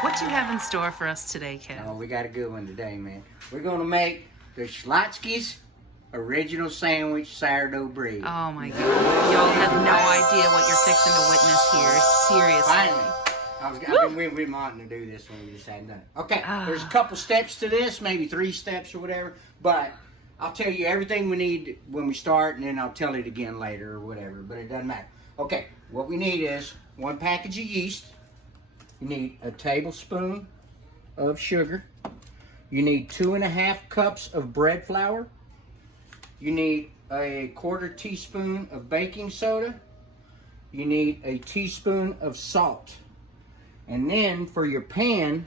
What do you have in store for us today, Kev? Oh, we got a good one today, man. We're going to make the Schlotsky's original sandwich sourdough bread. Oh my God. Y'all have no idea what you're fixing to witness here. Seriously. Finally. I've been wanting to do this one. We just hadn't done it. Okay, there's a couple steps to this, maybe 3 steps or whatever. But I'll tell you everything we need when we start, and then I'll tell it again later or whatever. But it doesn't matter. Okay, what we need is 1 package of yeast. You need a tablespoon of sugar. You need 2½ cups of bread flour. You need a 1/4 teaspoon of baking soda. You need a teaspoon of salt. And then for your pan,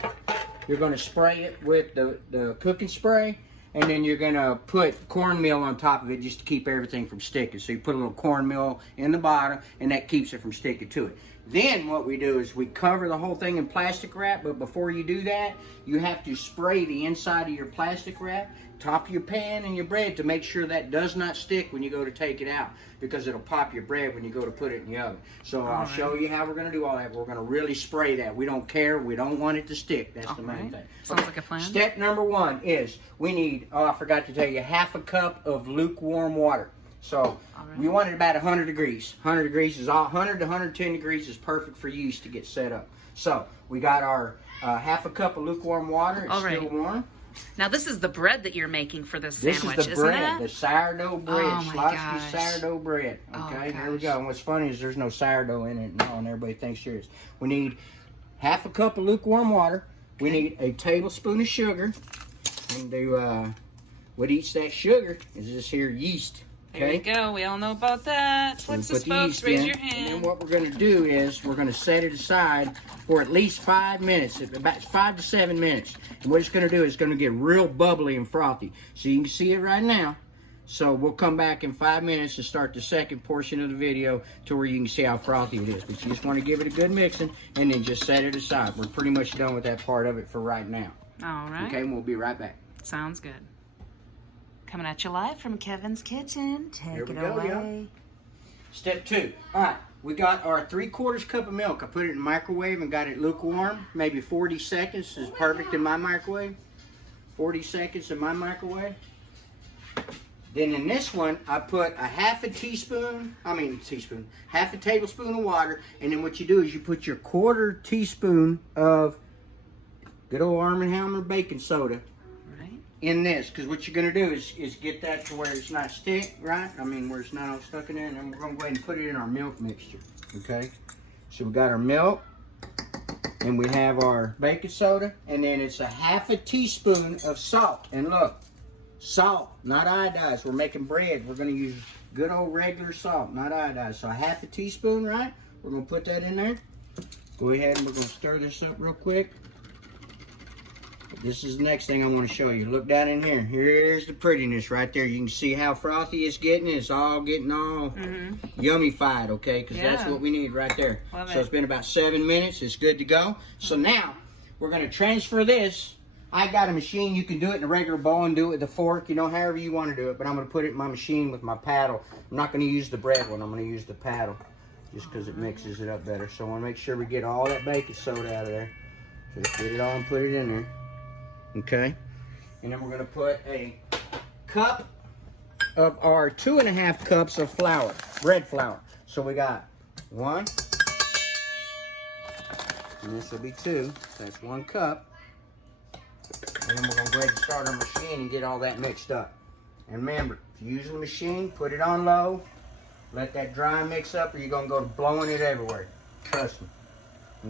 you're going to spray it with the cooking spray. And then you're going to put cornmeal on top of it just to keep everything from sticking. So you put a little cornmeal in the bottom, and that keeps it from sticking to it. Then what we do is we cover the whole thing in plastic wrap. But before you do that, you have to spray the inside of your plastic wrap, top of your pan and your bread, to make sure that does not stick when you go to take it out, because it'll pop your bread when you go to put it in the oven. So I'll show you how we're going to do all that. We're going to really spray that. We don't care. We don't want it to stick. That's the main thing. Sounds like a plan. Step number 1 is we need, I forgot to tell you, 1/2 cup of lukewarm water. So we want it about 100 degrees. 100 degrees is all, 100 to 110 degrees is perfect for yeast to get set up. So we got our 1/2 cup of lukewarm water. It's still warm. Now this is the bread that you're making for this sandwich, this is the bread, isn't it? the sourdough bread, Oh my Schlotsky gosh. sourdough bread. Okay, here we go. And what's funny is there's no sourdough in it, and everybody thinks there is. We need 1/2 cup of lukewarm water. We need a tablespoon of sugar. And what eats that sugar is this here yeast. Okay? There you go. We all know about that. Flixus folks, raise your hand. And then what we're going to do is we're going to set it aside for at least 5 minutes, about 5 to 7 minutes. And what it's going to do is it's going to get real bubbly and frothy. So you can see it right now. So we'll come back in 5 minutes and start the second portion of the video to where you can see how frothy it is. But you just want to give it a good mixing and then just set it aside. We're pretty much done with that part of it for right now. All right. Okay, and we'll be right back. Sounds good. Coming at you live from Kevin's kitchen. Take it away. Yeah. Step 2. All right, we got our 3/4 cup of milk. I put it in the microwave and got it lukewarm. Maybe 40 seconds is perfect in my microwave. 40 seconds in my microwave. Then in this one, I put a 1/2 tablespoon of water. And then what you do is you put your 1/4 teaspoon of good old Arm & Hammer baking soda in this, because what you're going to do is get that to where it's not stick, right? I mean, where it's not all stuck in there, and then we're going to go ahead and put it in our milk mixture, okay? So we got our milk, and we have our baking soda, and then it's a 1/2 teaspoon of salt. And look, salt, not iodized. We're making bread. We're going to use good old regular salt, not iodized. So a 1/2 teaspoon, right? We're going to put that in there. Go ahead and we're going to stir this up real quick. This is the next thing I want to show you. Look down in here. Here's the prettiness right there. You can see how frothy it's getting. It's all getting all yummy-fied, okay? Because that's what we need right there. So it's been about 7 minutes. It's good to go. So now we're going to transfer this. I got a machine. You can do it in a regular bowl and do it with a fork, you know, however you want to do it. But I'm going to put it in my machine with my paddle. I'm not going to use the bread one. I'm going to use the paddle just because it mixes it up better. So I want to make sure we get all that baking soda out of there. So just get it all and put it in there. Okay, and then we're going to put a cup of our 2½ cups of flour, bread flour. So we got 1, and this will be 2. So that's 1 cup. And then we're going to go ahead and start our machine and get all that mixed up. And remember, if you're using the machine, put it on low, let that dry mix up, or you're going to go to blowing it everywhere. Trust me.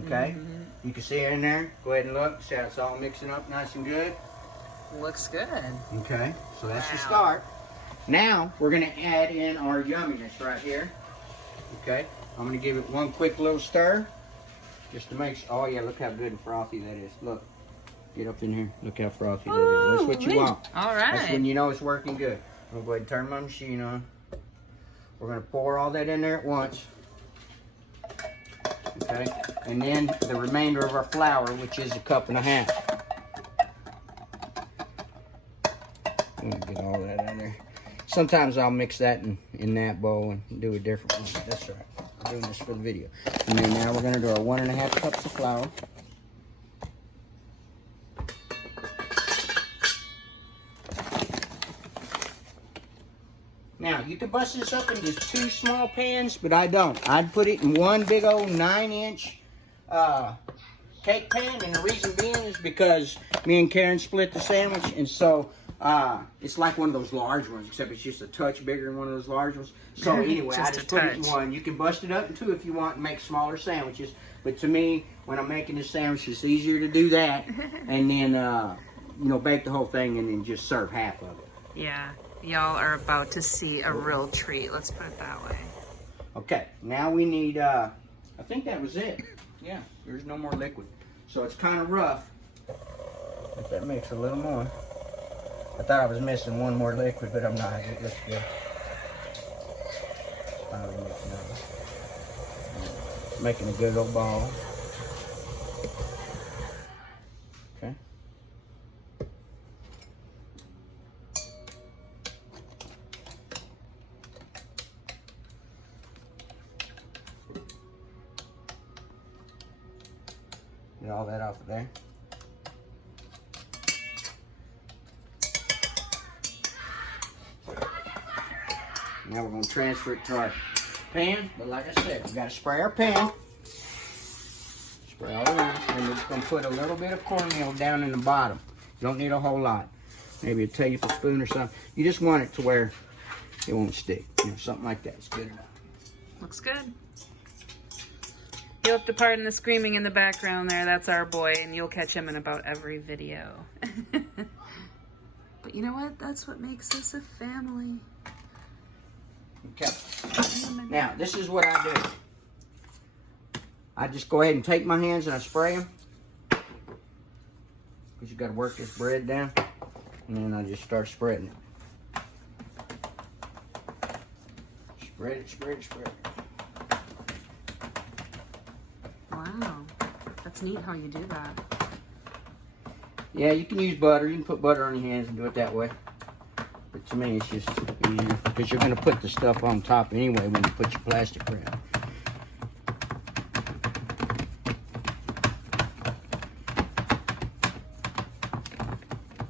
Okay, you can see it in there. Go ahead and look. See how it's all mixing up nice and good? Looks good. Okay, so that's the start. Now, we're going to add in our yumminess right here. Okay, I'm going to give it one quick little stir. Just to make sure. Oh, yeah, look how good and frothy that is. Look, get up in here. Look how frothy that is. That's what you want. All right. That's when you know it's working good. I'm going to go ahead and turn my machine on. We're going to pour all that in there at once. Okay, and then the remainder of our flour, which is 1.5 cups. Let me get all that in there. Sometimes I'll mix that in that bowl and do a different one. That's right. I'm doing this for the video. And then now we're going to do our 1.5 cups of flour. you can bust this up into 2 small pans, but I don't. I'd put it in one big old 9-inch cake pan, and the reason being is because me and Karen split the sandwich, and so it's like one of those large ones, except it's just a touch bigger than one of those large ones. So anyway, I just put it in one. You can bust it up in 2 if you want and make smaller sandwiches, but to me, when I'm making the sandwich, it's easier to do that, and then you know, bake the whole thing and then just serve half of it. Yeah, y'all are about to see a real treat. Let's put it that way. Okay, now we need, I think that was it. Yeah, there's no more liquid. So it's kind of rough. Let that mix a little more. I thought I was missing one more liquid, but I'm not. It looks good. Finally mixing up. Making a good old ball. Okay. Get all that off of there. Now we're going to transfer it to our pan, but like I said, we got to spray our pan. Spray all around, and we're just going to put a little bit of cornmeal down in the bottom. You don't need a whole lot. Maybe a tablespoon or something. You just want it to where it won't stick. You know, something like that is good enough. Looks good. You'll have to pardon the screaming in the background there. That's our boy, and you'll catch him in about every video. But you know what? That's what makes us a family. Okay. Now, this is what I do. I just go ahead and take my hands and I spray them. Because you got to work this bread down. And then I just start spreading it. Spread it, spread it, spread it. Wow. That's neat how you do that. Yeah, you can use butter. You can put butter on your hands and do it that way. But to me, it's just easier because you're going to put the stuff on top anyway when you put your plastic wrap.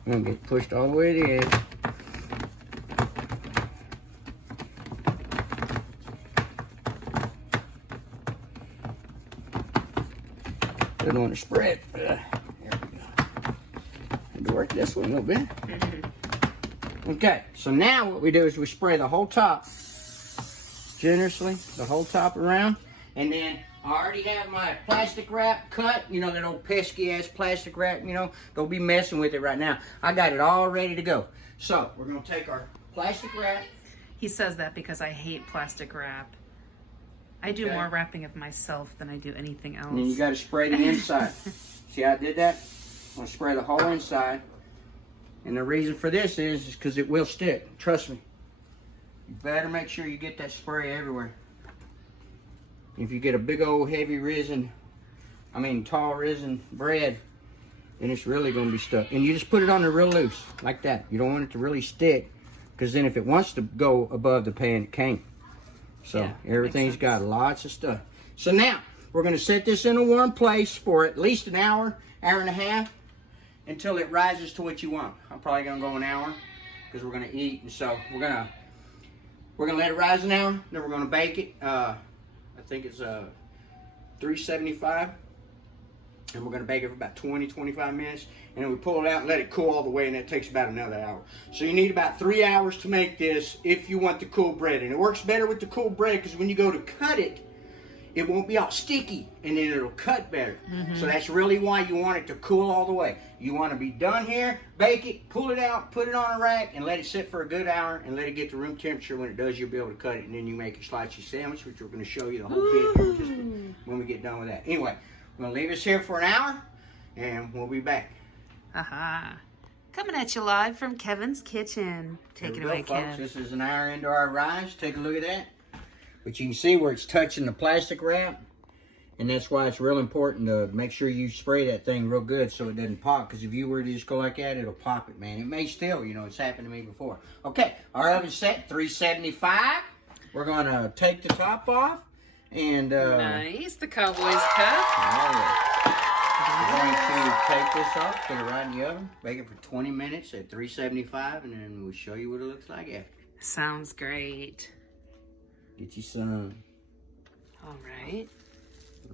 I'm going to get pushed all the way to the edge. Don't want to spread. There we go. Had to work this one a little bit. Okay, so now what we do is we spray the whole top generously, the whole top around, and then I already have my plastic wrap cut, you know, that old pesky ass plastic wrap, you know, don't be messing with it right now. I got it all ready to go. So we're going to take our plastic wrap. He says that because I hate plastic wrap. I do more wrapping of myself than I do anything else. And then you got to spray the inside. See how I did that? I'm going to spray the whole inside. And the reason for this is because it will stick. Trust me. You better make sure you get that spray everywhere. If you get a big old heavy tall risen bread, then it's really going to be stuck. And you just put it on there real loose, like that. You don't want it to really stick, because then if it wants to go above the pan, it can't. So yeah, everything's got lots of stuff. So now, we're going to set this in a warm place for at least an hour, hour and a half, until it rises to what you want. I'm probably going to go an hour, because we're going to eat. And so we're going to let it rise an hour, then we're going to bake it. I think it's 375. And we're going to bake it for about 20-25 minutes. And then we pull it out and let it cool all the way, and that takes about another hour. So you need about 3 hours to make this if you want the cool bread. And it works better with the cool bread because when you go to cut it, it won't be all sticky, and then it'll cut better. So that's really why you want it to cool all the way. You want to be done here, bake it, pull it out, put it on a rack, and let it sit for a good hour, and let it get to room temperature. When it does, you'll be able to cut it, and then you make your slicey sandwich, which we're going to show you the whole bit just when we get done with that. Anyway, we're going to leave this here for an hour, and we'll be back. Aha. Coming at you live from Kevin's kitchen. Take it away, folks. Kev. This is an hour into our rise. Take a look at that. But you can see where it's touching the plastic wrap. And that's why it's real important to make sure you spray that thing real good so it doesn't pop. Because if you were to just go like that, it'll pop it, man. It may still, you know, it's happened to me before. Okay, our oven's set 375. We're going to take the top off. And nice, the Cowboys cut. We're going to take this off, put it right in the oven, bake it for 20 minutes at 375, and then we'll show you what it looks like after. Sounds great. Get you some. All right.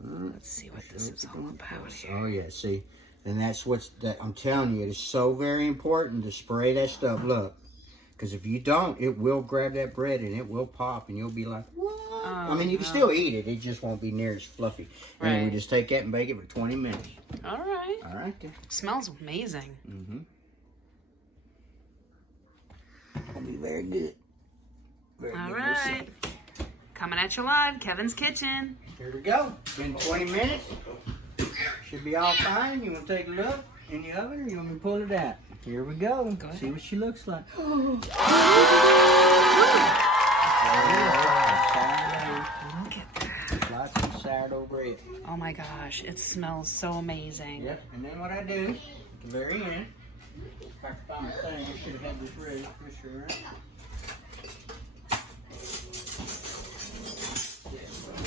Let's see what this is all about here. Oh yeah, see, and that's I'm telling you, it is so very important to spray that stuff. Look, because if you don't, it will grab that bread and it will pop, and you'll be like, what? I mean, you can still eat it. It just won't be near as fluffy. And then we just take that and bake it for 20 minutes. All right. All right then. Smells amazing. Mm-hmm. It'll be very good. All right. Coming at you live, Kevin's Kitchen. Here we go. In 20 minutes. Should be all fine. You want to take a look in the oven, or you want me to pull it out? Here we go. See what she looks like. Look at that. Lots of sourdough bread. Oh my gosh, it smells so amazing. Yep. And then what I do at the very end, if I can find my thing, I should have had this ready for sure.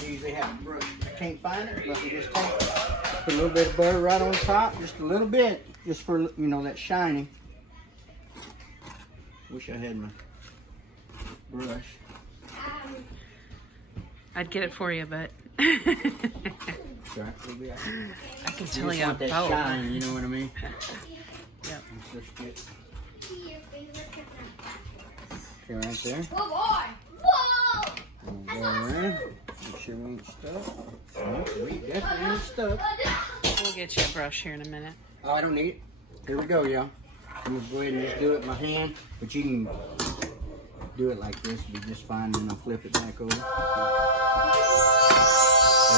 I usually have a brush. I can't find it, but we just put a little bit of butter right on top, just a little bit, just for, you know, that shining. Wish I had my brush. I'd get it for you, but Sorry, we'll be out. I can You tell just you want that about. shine, you know what I mean? Yep. Let's just get okay, right there. Oh boy! Whoa! We'll go around. Make sure we ain't stuck. Oh, we definitely ain't stuck. We'll get you a brush here in a minute. Oh, I don't need it. Here we go, y'all. I'm gonna go ahead and just do it with my hand, but you can do it like this, be just fine, and then I'll flip it back over. There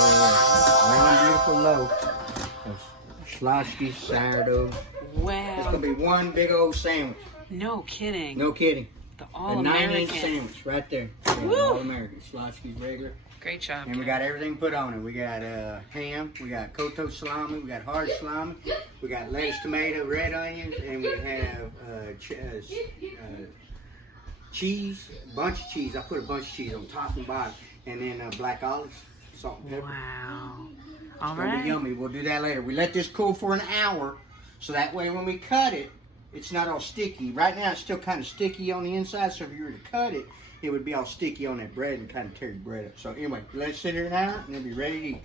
we go. One beautiful loaf of Schlotsky sourdough. Wow. It's gonna be one big old sandwich. No kidding. No kidding. The A all-American. 9-inch sandwich right there. Yeah, Woo! All-American. Schlotsky's regular. Great job. And we got everything put on it. We got ham, we got cotto salami, we got hard salami, we got lettuce, tomato, red onions, and we have cheese, a bunch of cheese. I put a bunch of cheese on top and bottom, and then black olives, salt and pepper. Wow. All It's gonna right. be yummy. We'll do that later. We let this cool for an hour, so that way when we cut it, it's not all sticky. Right now it's still kind of sticky on the inside, so if you were to cut it, it would be all sticky on that bread and kind of tear your bread up. So anyway, let it sit here an hour, and it'll be ready to eat.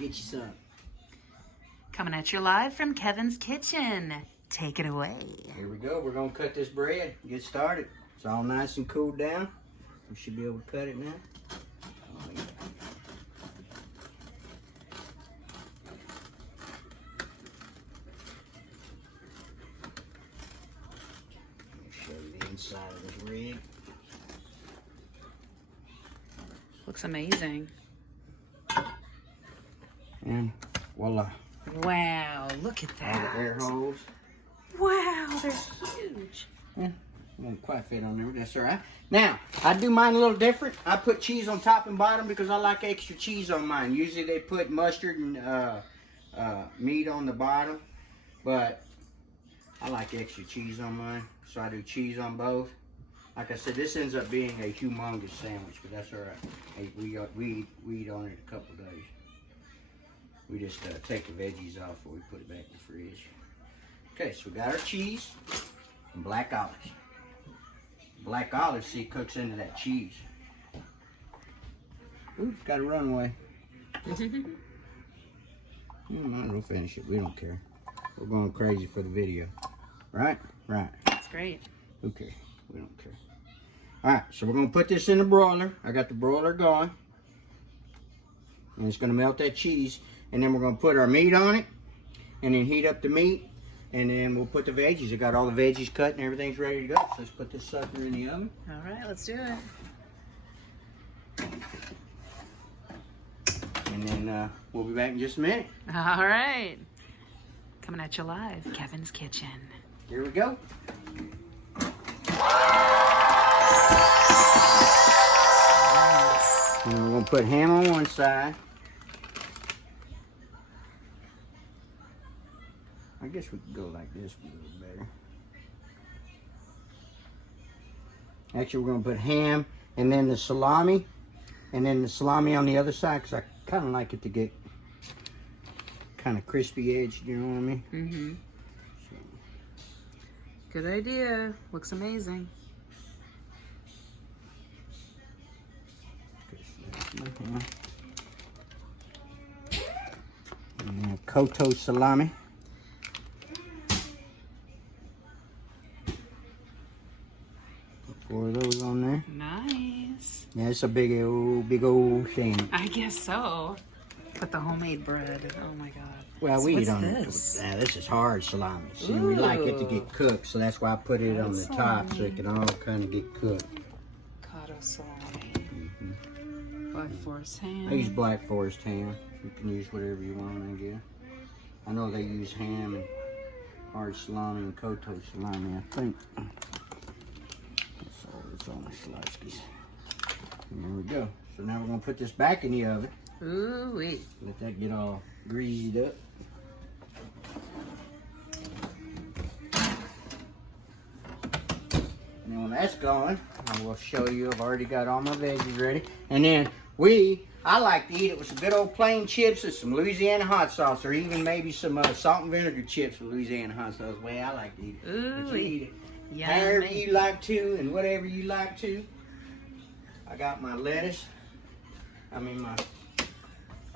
Get you some. Coming at you live from Kevin's Kitchen. Take it away. Here we go. We're gonna cut this bread. Get started. It's all nice and cooled down. We should be able to cut it now. Oh, yeah. Let me show you the inside of this rig. Looks amazing. And voila. Wow, look at All the air that. holes. Wow, they're huge. Yeah, won't quite fit on there, but that's all right. Now, I do mine a little different. I put cheese on top and bottom because I like extra cheese on mine. Usually they put mustard and meat on the bottom, but I like extra cheese on mine, so I do cheese on both. Like I said, this ends up being a humongous sandwich, but that's all right. Hey, we eat on it a couple days. We just take the veggies off before we put it back in the fridge. Okay, so we got our cheese and black olives. Black olives, see, cooks into that cheese. Ooh, got a runway. We'll finish it. We don't care. We're going crazy for the video. Right? Right. That's great. Okay, we don't care. Alright, so we're going to put this in the broiler. I got the broiler going. And it's going to melt that cheese. And then we're going to put our meat on it. And then heat up the meat. And then we'll put the veggies. I got all the veggies cut and everything's ready to go. So let's put this sucker in the oven. All right, let's do it. And then we'll be back in just a minute. All right. Coming at you live, Kevin's Kitchen. Here we go. And we're going to put ham on one side. I guess we could go like this a little better. Actually, we're going to put ham and then the salami. And then the salami on the other side, because I kind of like it to get kind of crispy edged, you know what I mean? Mm-hmm. Good idea. Looks amazing. And then Koto salami. Put 4 of those on there. Nice. Yeah, it's a big old thing. I guess so. Put the homemade bread. Oh my god. Well, So we what's don't. this? This is hard salami. See, we like it to get cooked, so that's why I put it on the top so it can all kind of get cooked. Cotto salami. Black Forest ham. I use Black Forest ham. You can use whatever you want, I guess. I know they use ham and hard salami and Koto salami, I think. That's all that's on the Schlotsky's. And there we go. So now we're going to put this back in the oven. Ooh wee. Let that get all greased up. And then when that's going, I will show you. I've already got all my veggies ready. And then I like to eat it with some good old plain chips and some Louisiana hot sauce, or even maybe some salt and vinegar chips with Louisiana hot sauce. The way I like to eat it. Ooh, But you eat it yummy. however you like to, and whatever you like to. I got my lettuce. My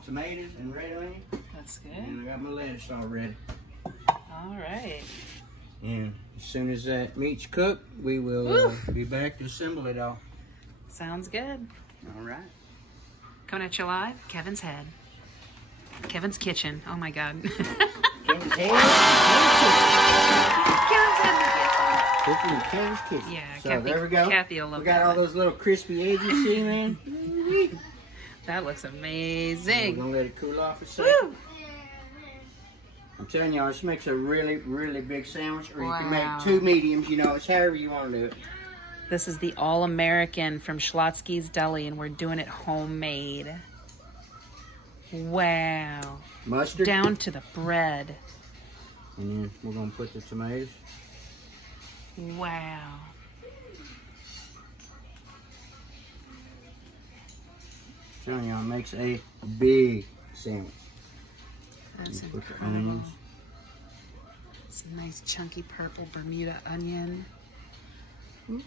tomatoes and red onion. That's good. And I got my lettuce all ready. All right. And as soon as that meat's cooked, we will be back to assemble it all. Sounds good. All right. Coming at you live, Kevin's head. Kevin's kitchen. Oh my god. Kevin's head. Kevin's head. Cooking in Kevin's kitchen. Yeah, So Kathy, there we go. Kathy will love We got that. all those little crispy edges, see, man? That looks We're amazing. gonna let it cool off a second. Woo! I'm telling y'all, this makes a really, really big sandwich, or you can Wow. make 2 mediums. You know, it's however you want to do it. This is the All-American from Schlotsky's Deli, and we're doing it homemade. Wow. Mustard. Down to the bread. And then we're gonna put the tomatoes. Wow. I'm telling y'all, it makes a big sandwich. That's You put the incredible. onions. Some nice chunky purple Bermuda onion. Ooh.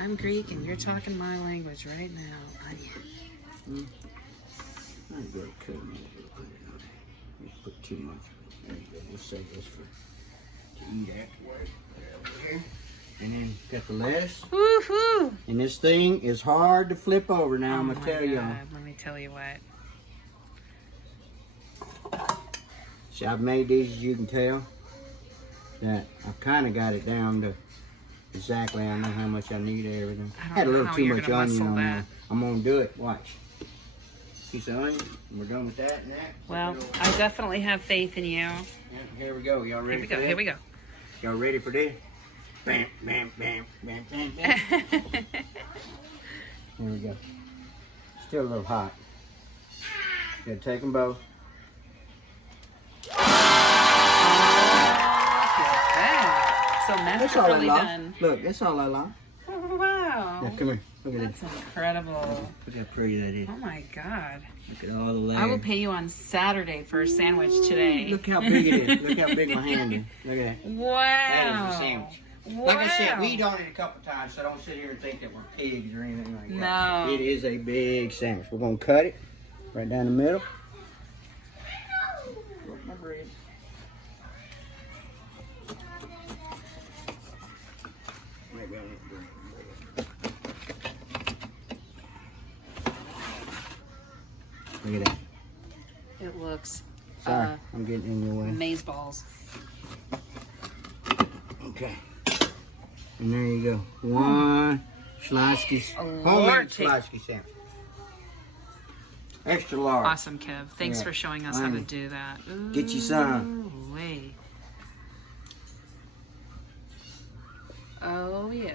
I'm Greek and you're talking my language right now. Onion. I'm very cool. You put too much. There you go. We'll save this for to eat afterward. Over here. And then got the lettuce. Woohoo! And this thing is hard to flip over now, I'm Oh gonna my tell y'all. God, let me tell you what. See, I've made these, as you can tell, that I've kind of got it down to exactly, I know how much I need of everything. I don't Had a know little how too you're much gonna onion muscle on that. there. I'm gonna do it, watch. Piece of onion, and we're done with that and that. Well, I definitely have faith in you. Yeah, here we go, y'all Here ready we for go, this? here we go. Y'all ready for this? Bam, bam, bam, bam, bam, bam. Here we go. Still a little hot. Gotta take them both. So That's all I masterfully lost. done. Look, that's all I lost. Wow. Now, come here. Look at That's this. incredible. Look how pretty that is. Oh my God. Look at all the layers. I will pay you on Saturday for a sandwich today. Look how big it is. Look how big my hand is. Look at that. Wow. That is a sandwich. Wow. Like I said, we eat on it a couple times, so don't sit here and think that we're pigs or anything like that. No. It is a big sandwich. We're going to cut it right down the middle. Look, my bread. Maybe I won't do it. Look at that. It looks Sorry, I'm getting in your way. maze balls. Okay. And there you go. One Schlotsky, Lord, homemade take- Schlotsky sandwich. Extra large. Awesome, Kev. Thanks Yeah. for showing us how to Onion. do that. Get you some. Ooh, wait. Oh, yeah.